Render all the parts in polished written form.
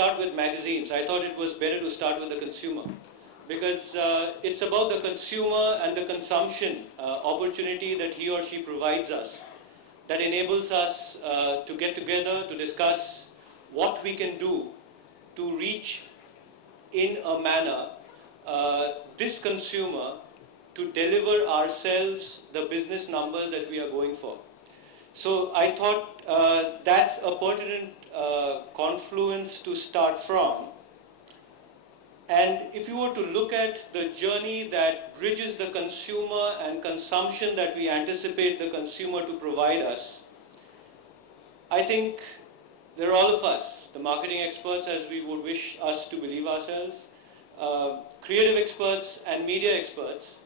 start with magazines, I thought it was better to start with the consumer, because it's about the consumer and the consumption opportunity that he or she provides us that enables us to get together to discuss what we can do to reach in a manner this consumer to deliver ourselves the business numbers that we are going for. So I thought that's a pertinent confluence to start from. And if you were to look at the journey that bridges the consumer and consumption that we anticipate the consumer to provide us, I think there are all of us, the marketing experts as we would wish us to believe ourselves, creative experts and media experts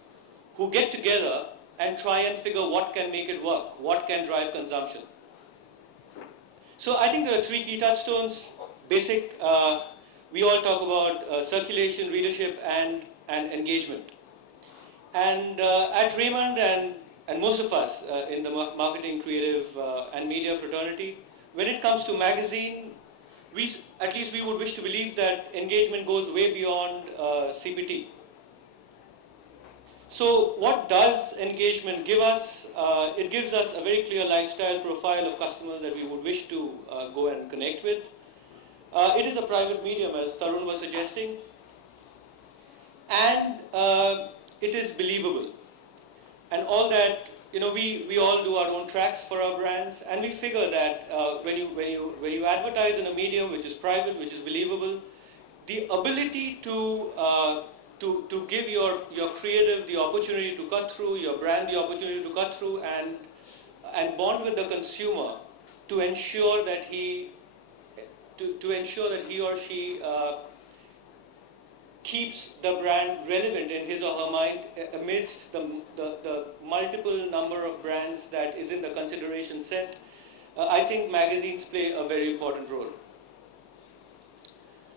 who get together and try and figure what can make it work, what can drive consumption. So I think there are three key touchstones. Basic, we all talk about circulation, readership, and engagement. And at Raymond and most of us in the marketing, creative, and media fraternity, when it comes to magazine, at least we would wish to believe that engagement goes way beyond CPT. So what does engagement give us? It gives us a very clear lifestyle profile of customers that we would wish to go and connect with. It is a private medium, as Tarun was suggesting, and it is believable. And all that, you know, we all do our own tracks for our brands, and we figure that when you advertise in a medium which is private, which is believable, the ability to give your creative the opportunity to cut through, your brand the opportunity to cut through, and bond with the consumer to ensure that he or she keeps the brand relevant in his or her mind amidst the multiple number of brands that is in the consideration set. I think magazines play a very important role.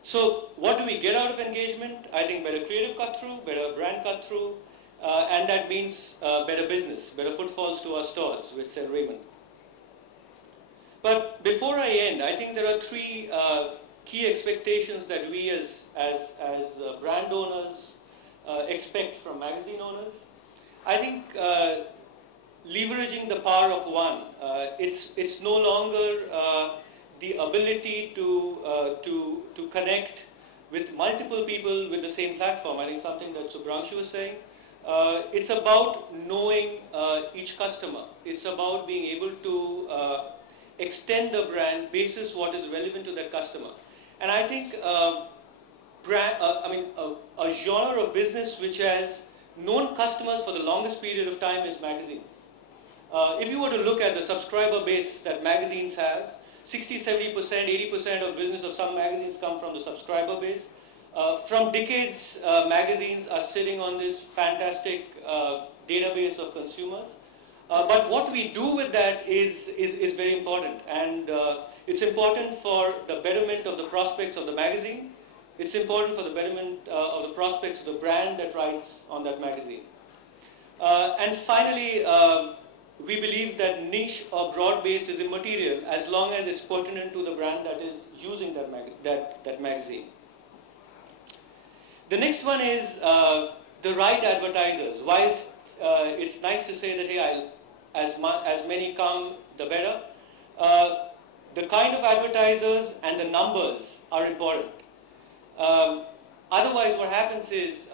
So what do we get out of engagement? I think better creative cut-through, better brand cut-through, and that means better business, better footfalls to our stores, which said Raymond. But before I end, I think there are three key expectations that we as brand owners expect from magazine owners. I think leveraging the power of one, it's no longer the ability to connect with multiple people with the same platform. I think something that Subhranshu was saying. It's about knowing each customer. It's about being able to extend the brand basis what is relevant to that customer. And I think a genre of business which has known customers for the longest period of time is magazines. If you were to look at the subscriber base that magazines have, 60, 70%, 80% of business of some magazines come from the subscriber base. From decades, magazines are sitting on this fantastic database of consumers. But what we do with that is very important. And it's important for the betterment of the prospects of the magazine. It's important for the betterment of the prospects of the brand that writes on that magazine. And finally, we believe that niche or broad-based is immaterial as long as it's pertinent to the brand that is using that magazine. The next one is the right advertisers. Whilst it's nice to say that, hey, as many come, the better, the kind of advertisers and the numbers are important. Otherwise, what happens is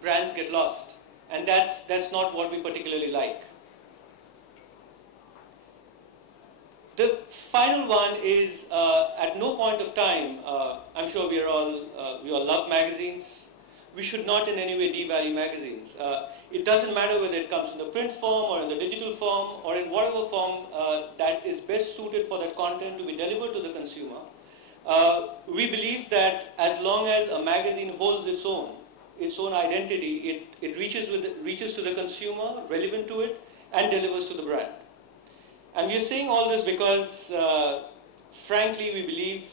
brands get lost, and that's not what we particularly like. The final one is at no point of time, I'm sure we all love magazines. We should not in any way devalue magazines. It doesn't matter whether it comes in the print form or in the digital form or in whatever form that is best suited for that content to be delivered to the consumer. We believe that as long as a magazine holds its own identity, it reaches to the consumer, relevant to it, and delivers to the brand. And we are saying all this because, frankly, we believe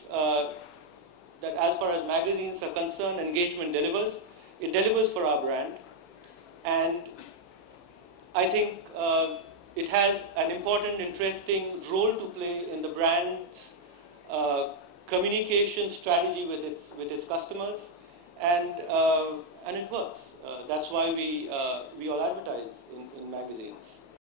that as far as magazines are concerned, engagement delivers. It delivers for our brand. And I think it has an important, interesting role to play in the brand's communication strategy with its customers, and it works. That's why we